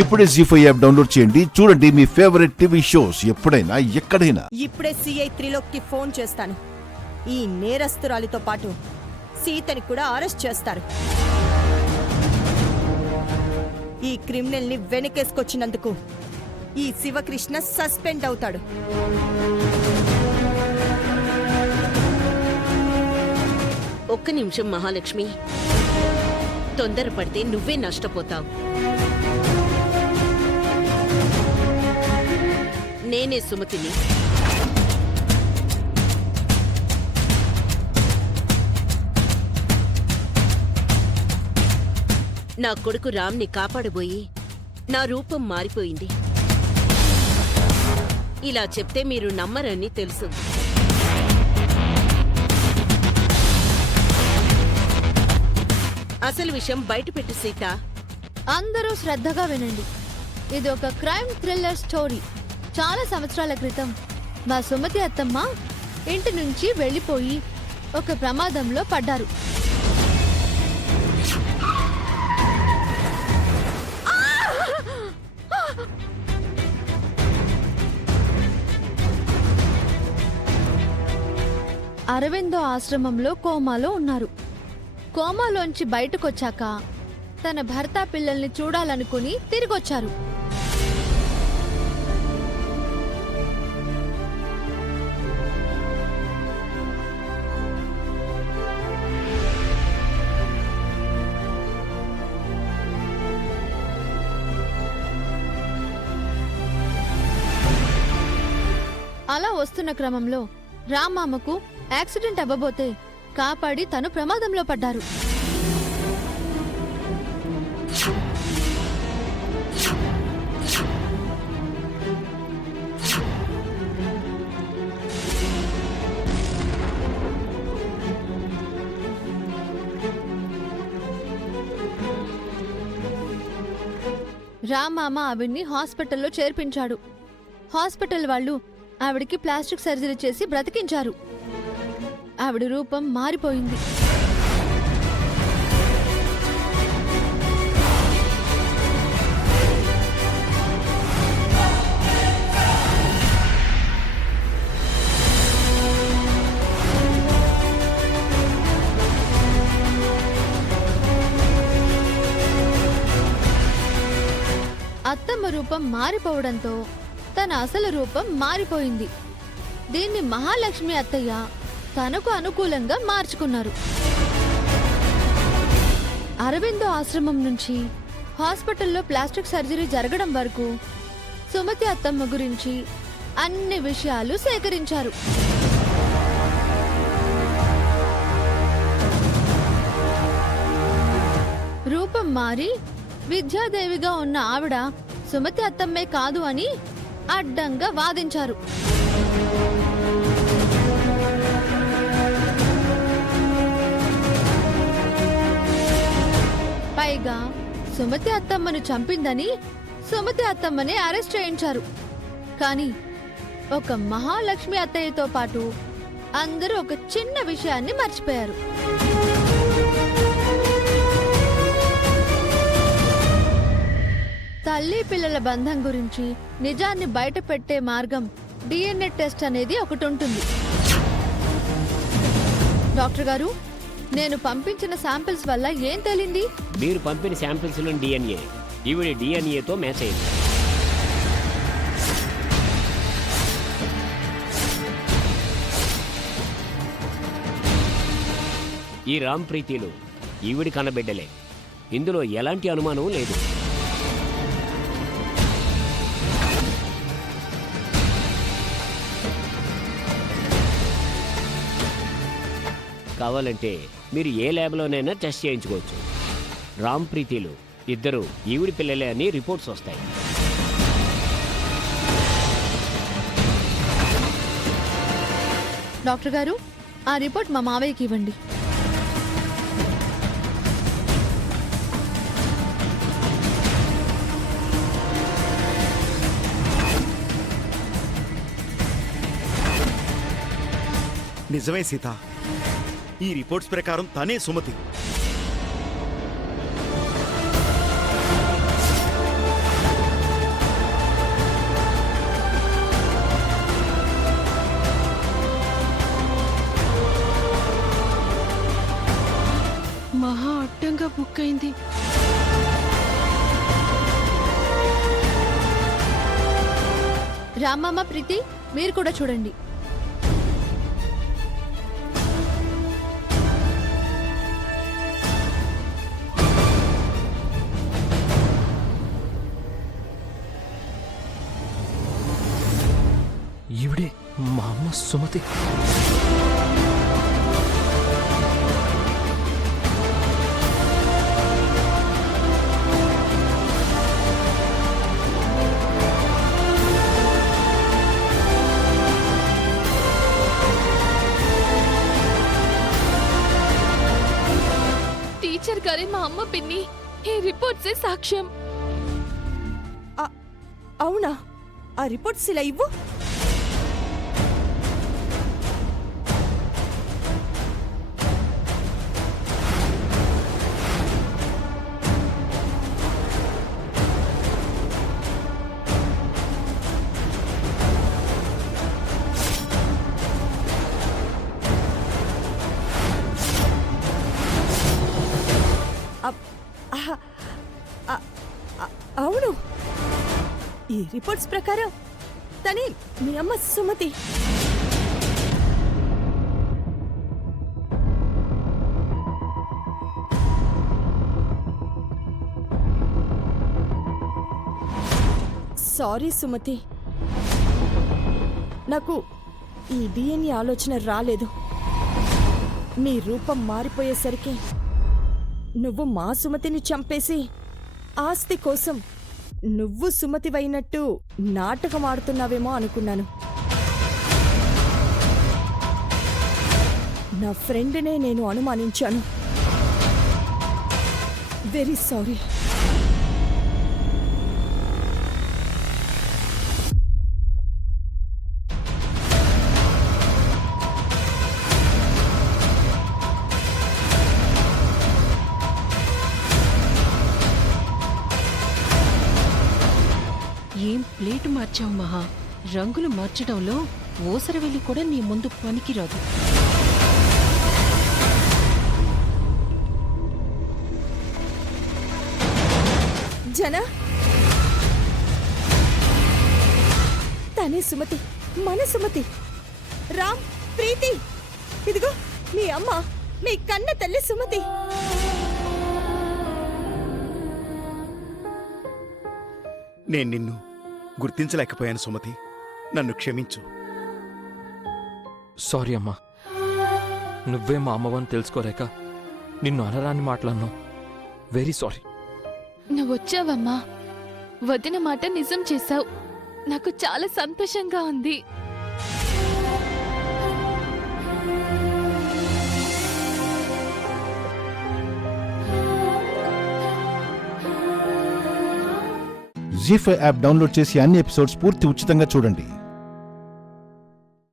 ఇప్పుడే జీ5 app download చేయండి. చూడండి మీ ఫేవరెట్ టీవీ షోస్ ఎప్పుడైనా ఎక్కడైనా. ఇప్పుడే సిఐ త్రిలోక్కి ఫోన్ చేస్తాను. ఈ నేరస్తురాలితో పాటు సీతని కూడా అరెస్ట్ చేస్తారు. ఈ క్రిమినల్ ని వెనకేసుకొచ్చినందుకు ఈ శివకృష్ణ సస్పెండ్ అవుతాడు. ఒక్క నిమిషం మహాలక్ష్మి, తొందరపడితే నువ్వే నష్టపోతావు. నేనే సుమతిని. నా కొడుకు రామ్ని కాపాడబోయి నా రూపం మారిపోయింది. ఇలా చెప్తే మీరు నమ్మరని తెలుసు. అసలు విషయం బయటపెట్టు సీత. అందరూ శ్రద్ధగా వినండి. ఇది ఒక క్రైమ్ థ్రిల్లర్ స్టోరీ. చాలా సంవత్సరాల క్రితం మా సుమతి అత్తమ్మ ఇంటి నుంచి వెళ్ళిపోయి ఒక ప్రమాదంలో పడ్డారు. అరవిందో ఆశ్రమంలో కోమాలో ఉన్నారు. కోమాలోంచి బయటకొచ్చాక తన భర్త పిల్లల్ని చూడాలనుకుని తిరిగొచ్చారు. అలా వస్తున్న క్రమంలో రామామకు యాక్సిడెంట్ అవ్వబోతే కాపాడి తను ప్రమాదంలో పడ్డారు. రామామ ఆవిడ్ని హాస్పిటల్లో చేర్పించాడు. హాస్పిటల్ వాళ్ళు ఆవిడికి ప్లాస్టిక్ సర్జరీ చేసి బ్రతికించారు. ఆవిడ రూపం మారిపోయింది. అత్తమ్మ రూపం మారిపోవడంతో తన అసలు రూపం మారిపోయింది. దీన్ని మహాలక్ష్మి అత్తయ్య తనకు అనుకూలంగా మార్చుకున్నారు. అరవిందో ఆశ్రమం నుంచి హాస్పిటల్లో ప్లాస్టిక్ సర్జరీ జరగడం వరకు సుమతి అత్తమ్మ గురించి అన్ని విషయాలు సేకరించారు. రూపం మారి విద్యాదేవిగా ఉన్న ఆవిడ సుమతి అత్తమ్మే కాదు అని అడ్డంగా వాదించారు. పైగా సుమతి అత్తమ్మను చంపిందని సుమతి అత్తమ్మని అరెస్ట్ చేయించారు. కానీ ఒక మహాలక్ష్మి అత్తయ్యతో పాటు అందరూ ఒక చిన్న విషయాన్ని మర్చిపోయారు. తల్లి పిల్లల బంధం గురించి నిజాన్ని బయట పెట్టే మార్గం డిఎన్ఏ టెస్ట్ అనేది ఒకటి ఉంటుంది. డాక్టర్ గారు, నేను పంపించిన శాంపిల్స్ వల్ల ఏం తెలియంది? మీరు పంపిన శాంపిల్స్ లో డిఎన్ఏ ఈవిడ డిఎన్ఏతో మ్యాచ్ అయింది. ఈ రామ్ ప్రీతిలు ఈవిడి కన్నబిడ్డలే. ఇందులో ఎలాంటి అనుమానం లేదు. కావాలంటే మీరు ఏ ల్యాబ్లోనైనా టెస్ట్ చేయించుకోవచ్చు. రామ్ ప్రీతిలు ఇద్దరు ఈవిడి పిల్లలే అని రిపోర్ట్స్ వస్తాయి. డాక్టర్ గారు, ఆ రిపోర్ట్ మా మావయ్యకి ఇవ్వండి. నిజమే సీత, ఈ రిపోర్ట్స్ ప్రకారం తనే సుమతి. జరిగింది? రామమ్మ, ప్రీతి, మీరు కూడా చూడండి. ఈవిడే మా అమ్మ సుమతి. టీచర్ గారే మా అమ్మ పిన్ని. ఈ రిపోర్ట్సే సాక్ష్యం. అవునా? ఆ రిపోర్ట్స్ ఇలా ఇవ్వు. అవును, ఈ రిపోర్ట్స్ ప్రకారం తనే మీ అమ్మ సుమతి. సారీ సుమతి, నాకు ఈ డిఎన్ఏ ఆలోచన రాలేదు. నీ రూపం మారిపోయేసరికి నువ్వు మా సుమతిని చంపేసి ఆస్తి కోసం నువ్వు సుమతివైనట్టు నాటకం ఆడుతున్నావేమో అనుకున్నాను. నా ఫ్రెండ్నే నేను అనుమానించాను. Very sorry. ఏం ప్లేటు మార్చావు మహా. రంగులు మార్చడంలో ఓసరవెల్లి కూడా నీ ముందు పనికిరాదు. జనా, తనే సుమతి, మన సుమతి. రామ్, ప్రీతి, ఇదిగో మీ అమ్మ, మీ కన్న తల్లి సుమతి. నేను నిన్ను గుర్తించలేకపోయాను సుమతి, నన్ను క్షమించు. సారీ అమ్మా, నువ్వే మా అమ్మవని తెలుసుకోలేక నిన్ను అనరాని మాట్లాడినావు. Very sorry. నువ్వొచ్చావమ్మా. వదిన మాట నిజం చేశావు. నాకు చాలా సంతోషంగా ఉంది. జీ5 యాప్ డౌన్లోడ్ చేసి అన్ని ఎపిసోడ్స్ పూర్తి ఉచితంగా చూడండి.